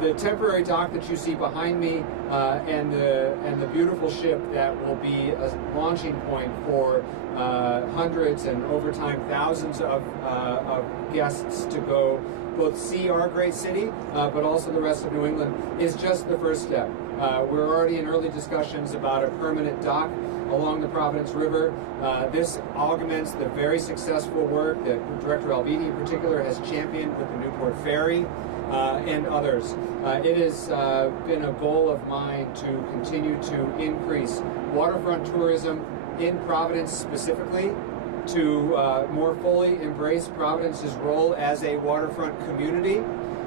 The temporary dock that you see behind me and the beautiful ship that will be a launching point for hundreds and over time thousands of guests to go both see our great city, but also the rest of New England, is just the first step. We're already in early discussions about a permanent dock along the Providence River. This augments the very successful work that Director Alviti in particular has championed with the Newport Ferry and others. It has been a goal of mine to continue to increase waterfront tourism in Providence specifically, to more fully embrace Providence's role as a waterfront community.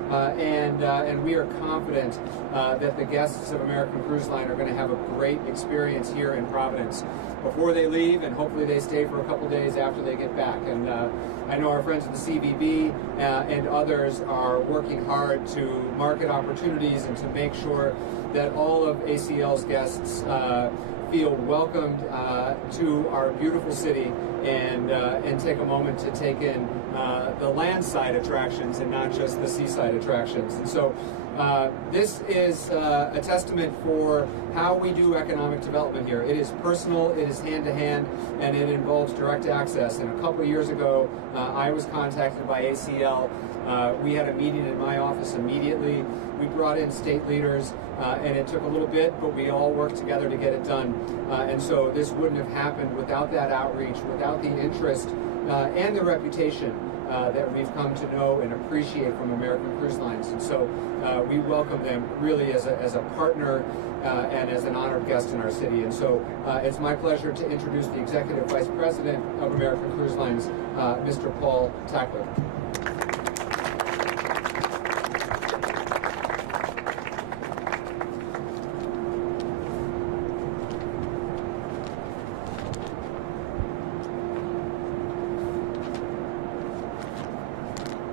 And we are confident that the guests of American Cruise Line are going to have a great experience here in Providence before they leave, and hopefully they stay for a couple days after they get back. And I know our friends at the CVB and others are working hard to market opportunities and to make sure that all of ACL's guests feel welcomed to our beautiful city and take a moment to take in the landside attractions and not just the seaside attractions. And so this is a testament for how we do economic development here. It is personal, it is hand-to-hand, and it involves direct access. And a couple of years ago, I was contacted by ACL. We had a meeting in my office immediately. We brought in state leaders, and it took a little bit, but we all worked together to get it done. And so this wouldn't have happened without that outreach, without the interest and the reputation that we've come to know and appreciate from American Cruise Lines. And so we welcome them really as a partner and as an honored guest in our city. And so it's my pleasure to introduce the Executive Vice President of American Cruise Lines, Mr. Paul Tackler.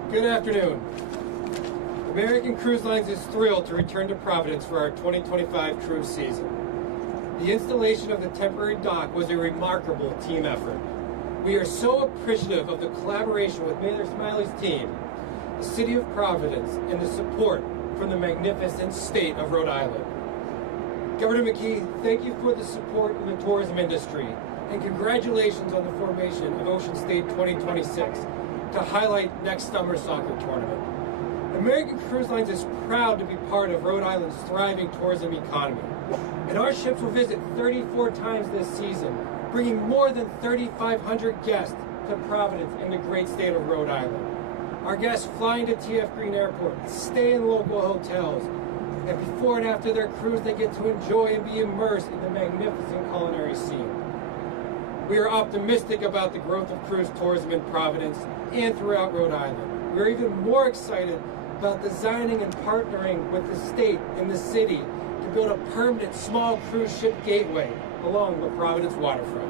Good afternoon. American Cruise Lines is thrilled to return to Providence for our 2025 cruise season. The installation of the temporary dock was a remarkable team effort. We are so appreciative of the collaboration with Mayor Smiley's team, the City of Providence, and the support from the magnificent state of Rhode Island. Governor McKee, thank you for the support in the tourism industry, and congratulations on the formation of Ocean State 2026 to highlight next summer's soccer tournament. American Cruise Lines is proud to be part of Rhode Island's thriving tourism economy, and our ships will visit 34 times this season, bringing more than 3,500 guests to Providence and the great state of Rhode Island. Our guests fly into TF Green Airport, stay in local hotels, and before and after their cruise, they get to enjoy and be immersed in the magnificent culinary scene. We are optimistic about the growth of cruise tourism in Providence and throughout Rhode Island. We're even more excited about designing and partnering with the state and the city to build a permanent small cruise ship gateway along the Providence waterfront.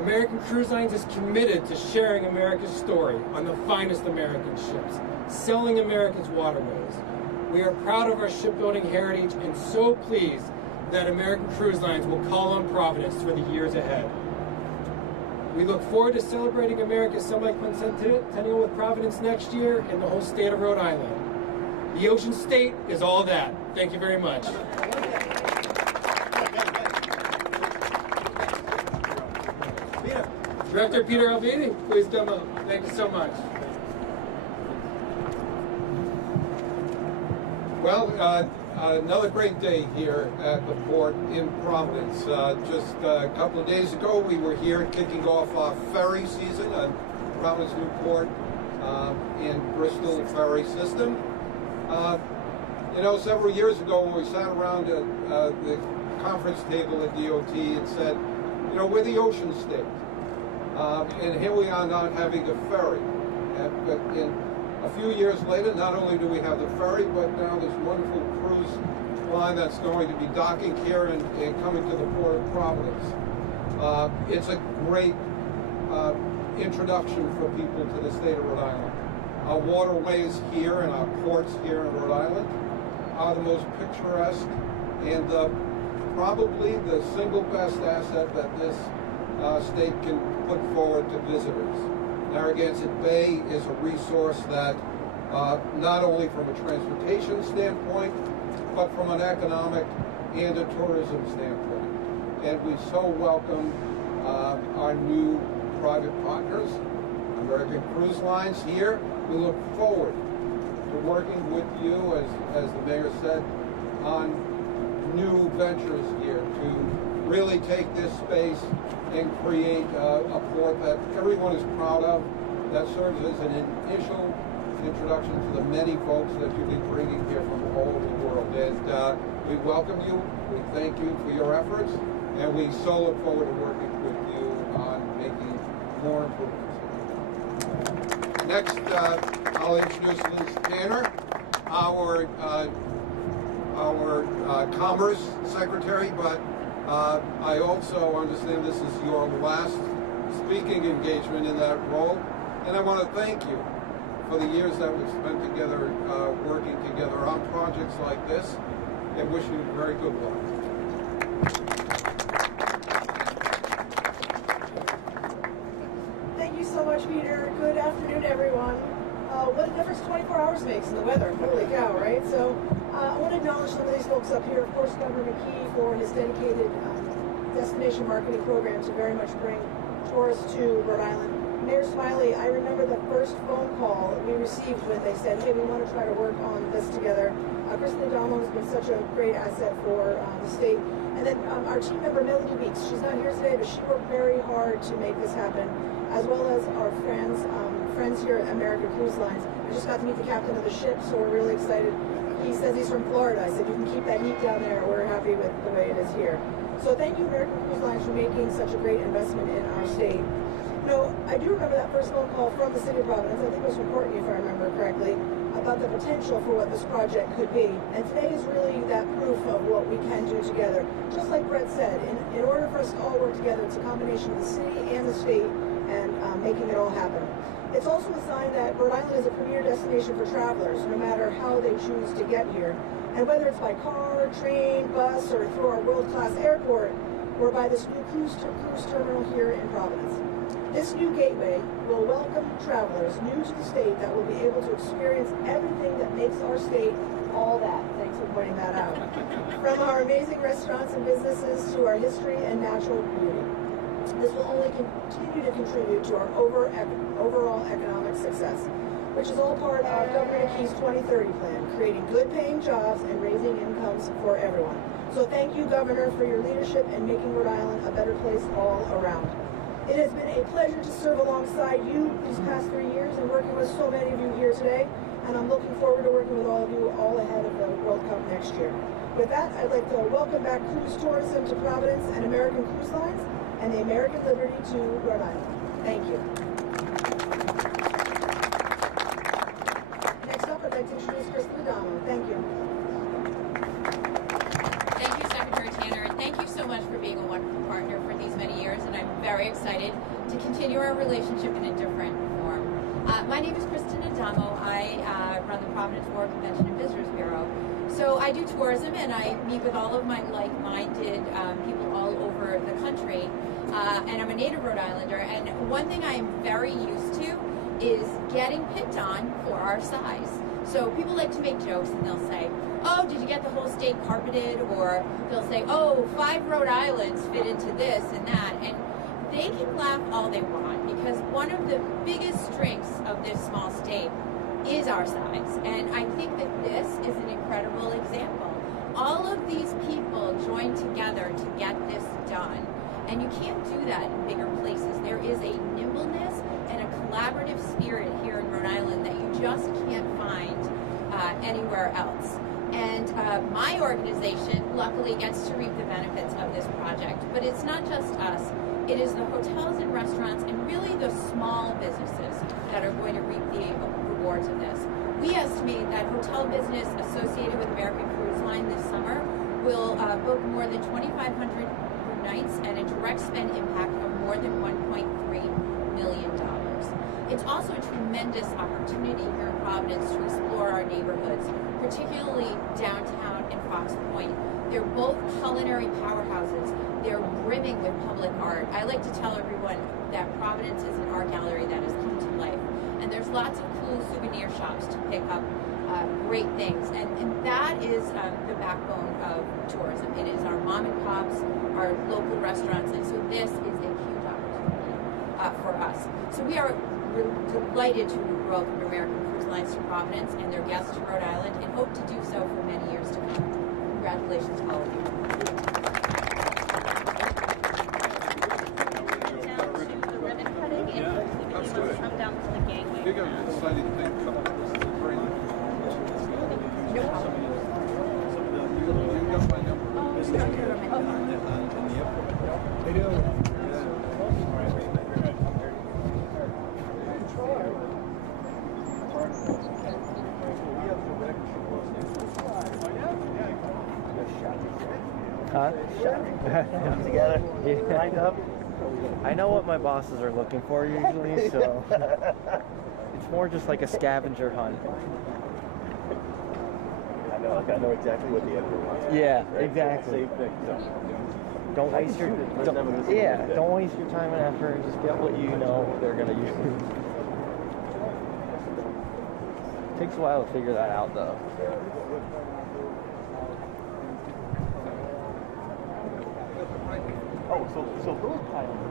American Cruise Lines is committed to sharing America's story on the finest American ships, selling America's waterways. We are proud of our shipbuilding heritage and so pleased that American Cruise Lines will call on Providence for the years ahead. We look forward to celebrating America's semi-centennial with Providence next year in the whole state of Rhode Island. The Ocean State is all that. Thank you very much. Director Peter Alviti, please come up. Thank you so much. Well, another great day here at the port in Providence. Just a couple of days ago, we were here kicking off our ferry season on Providence Newport and Bristol ferry system. Several years ago when we sat around the conference table at DOT and said, we're the ocean state. And here we are not having a ferry. But a few years later, not only do we have the ferry, but now this wonderful cruise line that's going to be docking here and coming to the port of Providence. It's a great introduction for people to the state of Rhode Island. Our waterways here and our ports here in Rhode Island are the most picturesque and probably the single best asset that this state can put forward to visitors. Narragansett Bay is a resource that not only from a transportation standpoint, but from an economic and a tourism standpoint. And we so welcome our new private partners, American Cruise Lines here. We look forward to working with you, as the mayor said, on new ventures here to really take this space and create a port that everyone is proud of, that serves as an initial introduction to the many folks that you'll be bringing here from all over the world. And we welcome you, we thank you for your efforts, and we so look forward to working with you on making more improvements. Next, I'll introduce Liz Tanner, our Commerce Secretary, but I also understand this is your last speaking engagement in that role, and I want to thank you for the years that we've spent together, working together on projects like this, and wish you very good luck. Thank you so much, Peter. Good afternoon, everyone. What a difference 24 hours makes in the weather. Holy cow, right? So I want to acknowledge some of these folks up here. Of course, Governor McKee for his dedicated destination marketing program to very much bring tourists to Rhode Island. Mayor Smiley, I remember the first phone call we received when they said, hey, we want to try to work on this together. Kristen Adamo has been such a great asset for the state. And then our team member, Melody Weeks, she's not here today, but she worked very hard to make this happen, as well as our friends here at American Cruise Lines. I just got to meet the captain of the ship, so we're really excited. He says he's from Florida. I said, you can keep that heat down there. We're happy with the way it is here. So thank you, American Cruise Lines, for making such a great investment in our state. You know, I do remember that first phone call from the city of Providence, I think it was from Courtney, if I remember correctly, about the potential for what this project could be. And today is really that proof of what we can do together. Just like Brett said, in order for us to all work together, it's a combination of the city and the state and making it all happen. It's also a sign that Rhode Island is a premier destination for travelers, no matter how they choose to get here. And whether it's by car, train, bus, or through our world-class airport, or by this new cruise terminal here in Providence. This new gateway will welcome travelers new to the state that will be able to experience everything that makes our state all that. Thanks for pointing that out. From our amazing restaurants and businesses to our history and natural beauty. This will only continue to contribute to our overall economic success, which is all part of Governor McKee's 2030 plan, creating good-paying jobs and raising incomes for everyone. So thank you, Governor, for your leadership and making Rhode Island a better place all around. It has been a pleasure to serve alongside you these past 3 years and working with so many of you here today, and I'm looking forward to working with all of you all ahead of the World Cup next year. With that, I'd like to welcome back cruise tourism to Providence and American Cruise Lines, and the American Liberty to Rhode Island. Thank you. Next up, I'd like to introduce Kristen Adamo. Thank you. Thank you, Secretary Tanner, and thank you so much for being a wonderful partner for these many years, and I'm very excited to continue our relationship in a different form. My name is Kristen Adamo. I run the Providence World Convention and Visitors Bureau. So I do tourism, and I meet with all of my like-minded people all over the country. And I'm a native Rhode Islander, and one thing I am very used to is getting picked on for our size. So people like to make jokes, and they'll say, oh, did you get the whole state carpeted? Or they'll say, oh, 5 Rhode Islands fit into this and that. And they can laugh all they want, because one of the biggest strengths of this small state is our size. And I think that this is an incredible example. All of these people joined together to get this done. And you can't do that in bigger places. There is a nimbleness and a collaborative spirit here in Rhode Island that you just can't find anywhere else. And my organization luckily gets to reap the benefits of this project. But it's not just us. It is the hotels and restaurants and really the small businesses that are going to reap the rewards of this. We estimate that hotel business associated with American Cruise Line this summer will book more than 2,500 nights and a direct spend impact of more than $1.3 million. It's also a tremendous opportunity here in Providence to explore our neighborhoods, particularly downtown and Fox Point. They're both culinary powerhouses. They're brimming with public art. I like to tell everyone that Providence is an art gallery that has come to life. And there's lots of cool souvenir shops to pick up great things. And that is the backbone of tourism. It is our mom and pops, our local restaurants. And so this is a huge opportunity for us. So we are delighted to welcome American Cruise Lines to Providence and their guests to Rhode Island, and hope to do so for many years to come. Congratulations to all of you. Down to the ribbon cutting, and hopefully That's we good. can come down to the gangway. Big exciting thing coming up. This is great. No problem. You got my number. They do. Huh? Together. Yeah. Lined up. I know what my bosses are looking for usually, so it's more just like a scavenger hunt. I know exactly what the editor wants. Yeah, Right? exactly. Same thing. So. Don't waste your don't waste your time and effort. Just get what you know they're gonna use. Takes a while to figure that out, though. Oh, so those pilots.